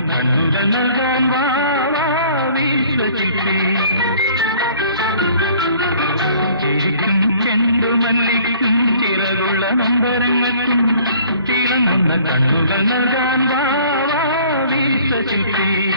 കണ്ണുകൾ നൽകാൻ വാ വിശ്വശില്പി. ചിരിക്കും ചെണ്ടുമല്ലിക്കും ചിറകുള്ള നൊമ്പരങ്ങൾക്കും തിളങ്ങുന്ന കണ്ണുകൾ നൽകാൻ വാ വിശ്വശില്പി.